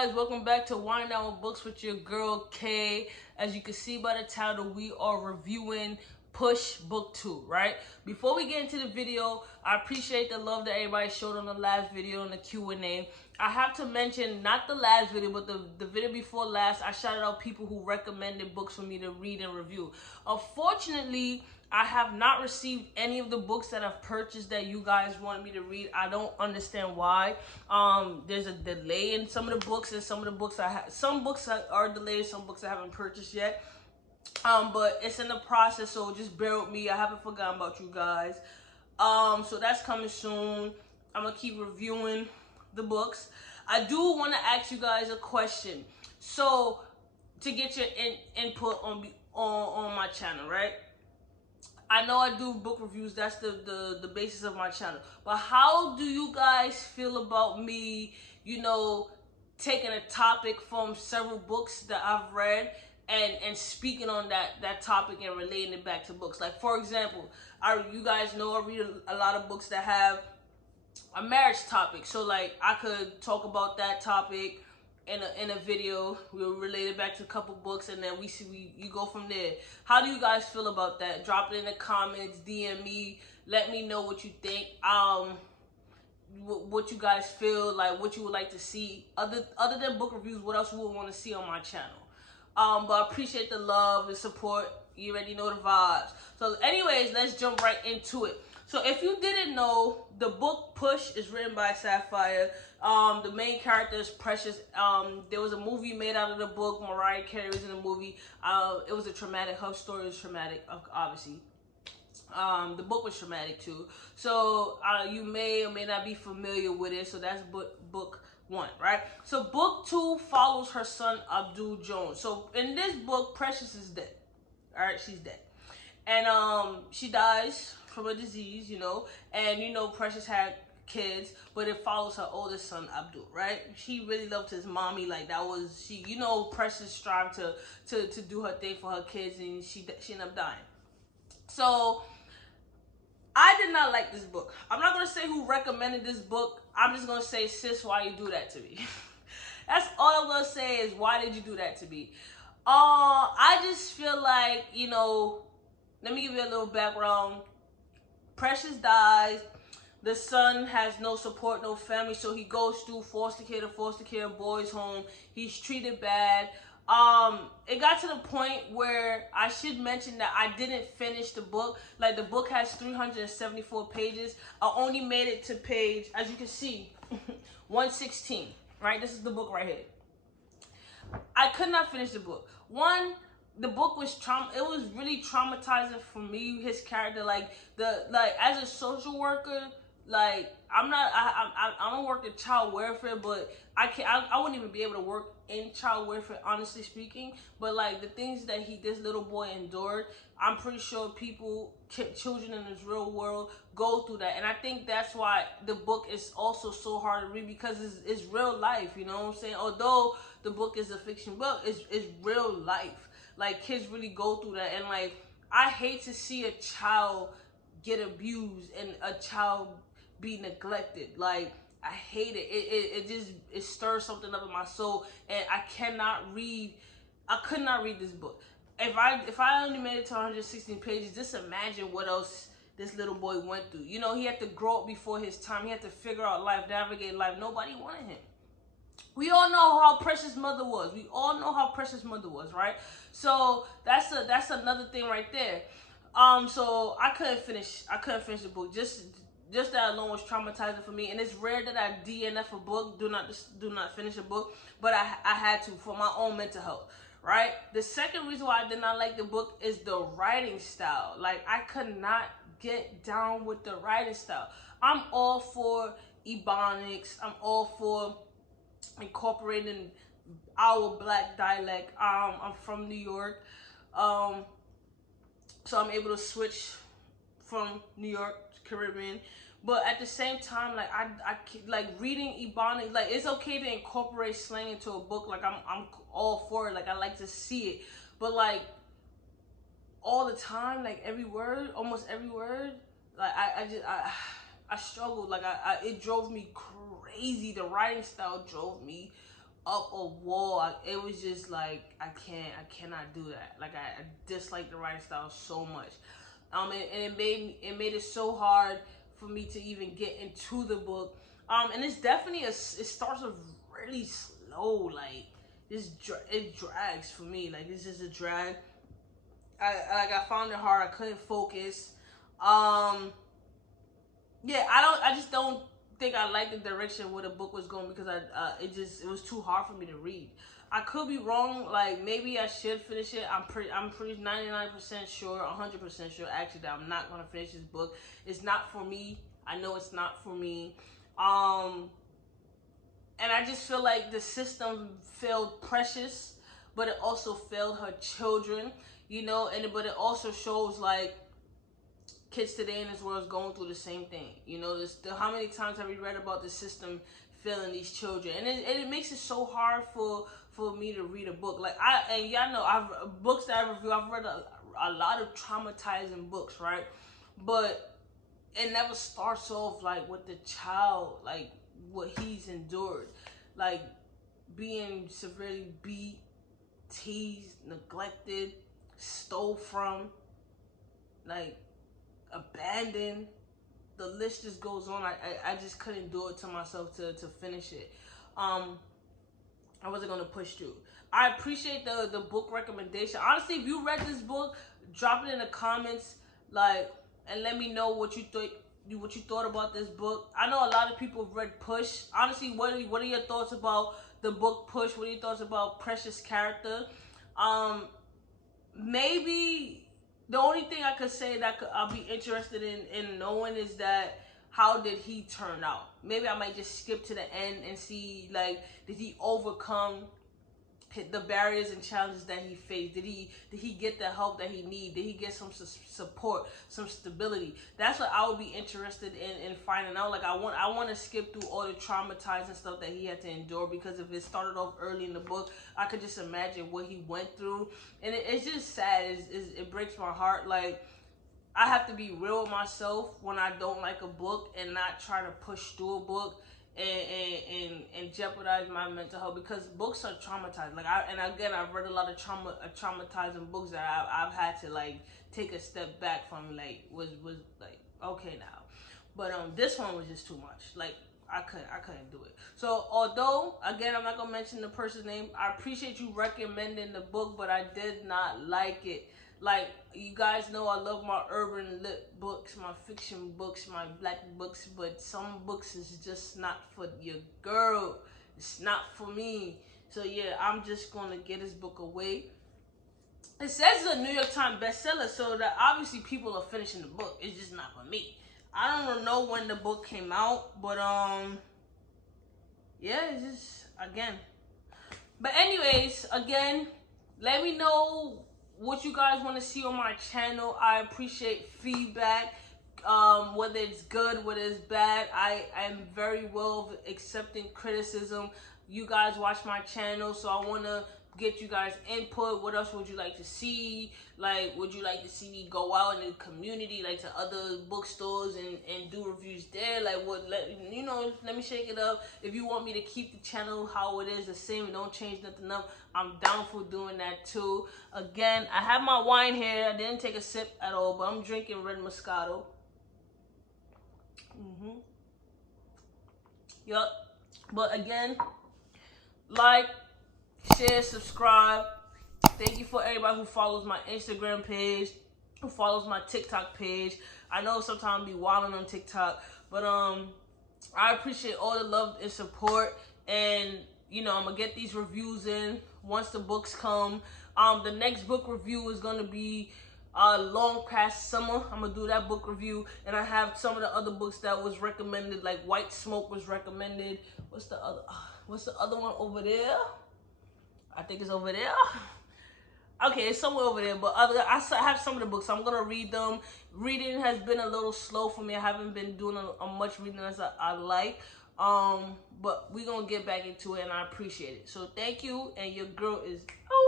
guys, welcome back to Wine Down with Books with your girl Kay. As you can see by the title, we are reviewing Push Book 2, right? Before we get into the video, I appreciate the love that everybody showed on the last video and the Q&A. I have to mention, not the last video, but the video before last, I shouted out people who recommended books for me to read and review. Unfortunately, I have not received any of the books that I've purchased that you guys wanted me to read. I don't understand why. There's a delay in some of the books, and some of the books some books are delayed, some books I haven't purchased yet. But it's in the process, so just bear with me. I haven't forgotten about you guys. So that's coming soon. I'm gonna keep reviewing the books. I do want to ask you guys a question. So to get your input on my channel, right? I know I do book reviews, that's the basis of my channel. But how do you guys feel about me, taking a topic from several books that I've read and speaking on that topic and relating it back to books? Like, for example, you guys know I read a lot of books that have a marriage topic. So, like, I could talk about that topic in a video. We'll relate it back to a couple books, and then you go from there. How do you guys feel about that? Drop it in the comments, DM me, let me know what you think. What you guys feel like, what you would like to see other than book reviews. What else you would want to see on my channel? But I appreciate the love, the support. You already know the vibes. So anyways, let's jump right into it. So if you didn't know, the book Push is written by Sapphire. The main character is Precious. There was a movie made out of the book. Mariah Carey was in the movie. It was a traumatic. Her story was traumatic, obviously. The book was traumatic too. So you may or may not be familiar with it. So that's book 1, right? So book 2 follows her son Abdul Jones. So in this book, Precious is dead. All right, she's dead, and she dies from a disease, and Precious had kids, but it follows her oldest son Abdul, right? She really loved his mommy, like that was she. Precious strived to do her thing for her kids, and she ended up dying. So I did not like this book. I'm not gonna say who recommended this book. I'm just gonna say, sis, why you do that to me? That's all I'm gonna say is, why did you do that to me? I just feel like, let me give you a little background. Precious dies. The son has no support, no family, so he goes through foster care, boys home. He's treated bad. It got to the point where I should mention that I didn't finish the book. Like, the book has 374 pages. I only made it to page, as you can see, 116, right? This is the book right here. I could not finish the book. One, the book was it was really traumatizing for me, his character. Like, as a social worker, like, I don't work in child welfare, but I wouldn't even be able to work in child welfare, honestly speaking. But like, the things that this little boy endured, I'm pretty sure children in this real world go through that. And I think that's why the book is also so hard to read, because it's real life, you know what I'm saying? Although the book is a fiction book, it's real life. Like, kids really go through that. And like, I hate to see a child get abused and a child be neglected. Like, I hate it. It stirs something up in my soul, and I could not read this book. If I only made it to 116 pages, just imagine what else this little boy went through. He had to grow up before his time. He had to figure out life, navigate life. Nobody wanted him. We all know how Precious' mother was. Right? So that's another thing right there. So I couldn't finish the book. Just that alone was traumatizing for me. And it's rare that I DNF a book, do not finish a book, but I had to, for my own mental health, right? The second reason why I did not like the book is the writing style. Like, I could not get down with the writing style. I'm all for Ebonics. I'm all for incorporating our black dialect. I'm from New York, so I'm able to switch from New York to Caribbean. But at the same time, like, I like reading Ebonics. Like, it's okay to incorporate slang into a book. Like, I'm all for it. Like, I like to see it. But like, all the time, like, almost every word, like, I struggled. Like, it drove me crazy. The writing style drove me up a wall. It was just like I cannot do that. Like I dislike the writing style so much. And it made it so hard for me to even get into the book. And it's definitely it starts off really slow. Like it drags for me. Like it's just a drag. I found it hard. I couldn't focus. Yeah, I just don't think I liked the direction where the book was going because it was too hard for me to read. I could be wrong. Like maybe I should finish it. I'm pretty 99% sure, 100% sure actually that I'm not gonna finish this book. It's not for me. I know it's not for me. And I just feel like the system failed Precious, but it also failed her children. You know, but it also shows like kids today in this world is going through the same thing. You know, how many times have we read about the system failing these children, and it makes it so hard for me to read a book. Like y'all know books that I review. I've read a lot of traumatizing books, right? But it never starts off like with the child, like what he's endured, like being severely beat, teased, neglected, stole from, like abandoned. The list just goes on. I just couldn't do it to myself to finish it. I wasn't gonna push through. I appreciate the book recommendation. Honestly, if you read this book, drop it in the comments, like, and let me know what you thought about this book. I know a lot of people have read Push. Honestly, what are your thoughts about the book Push? What are your thoughts about Precious' character? Maybe the only thing I could say that I'll be interested in knowing is that how did he turn out? Maybe I might just skip to the end and see, like, did he overcome the barriers and challenges that he faced? Did he get the help that he needed? Did he get some support, some stability? That's what I would be interested in finding out. Like I want to skip through all the traumatizing stuff that he had to endure, because if it started off early in the book, I could just imagine what he went through, and it's just sad. It breaks my heart. Like I have to be real with myself when I don't like a book and not try to push through a book and jeopardize my mental health, because books are traumatized. Like I've read a lot of traumatizing books that I've had to like take a step back from. Like was like okay now, but this one was just too much. Like I couldn't do it. So although again I'm not gonna mention the person's name, I appreciate you recommending the book, but I did not like it. Like, you guys know I love my urban lit books, my fiction books, my black books, but some books is just not for your girl. It's not for me. So yeah, I'm just gonna get this book away. It says it's a New York Times bestseller, so that obviously people are finishing the book. It's just not for me. I don't know when the book came out, but yeah, it's just again. But anyways, again, let me know what you guys want to see on my channel. I appreciate feedback, whether it's good, whether it's bad. I am very well accepting criticism. You guys watch my channel, so I want to get you guys input. What else would you like to see? Like, would you like to see me go out in the community, like to other bookstores and do reviews there? Like, let me shake it up. If you want me to keep the channel how it is, the same, and don't change nothing up, I'm down for doing that too. Again, I have my wine here. I didn't take a sip at all, but I'm drinking red Moscato. Yup. But again, like, share, subscribe. Thank you for everybody who follows my Instagram page, who follows my TikTok page. I know sometimes I be wilding on TikTok, but I appreciate all the love and support. And I'm gonna get these reviews in once the books come. The next book review is gonna be Long Past Summer. I'm gonna do that book review, and I have some of the other books that was recommended, like White Smoke was recommended. What's the other one over there? I think it's over there. Okay, it's somewhere over there, but I have some of the books, so I'm gonna read them. Reading has been a little slow for me. I haven't been doing a much reading as I like, but we're gonna get back into it, and I appreciate it. So thank you, and your girl is out.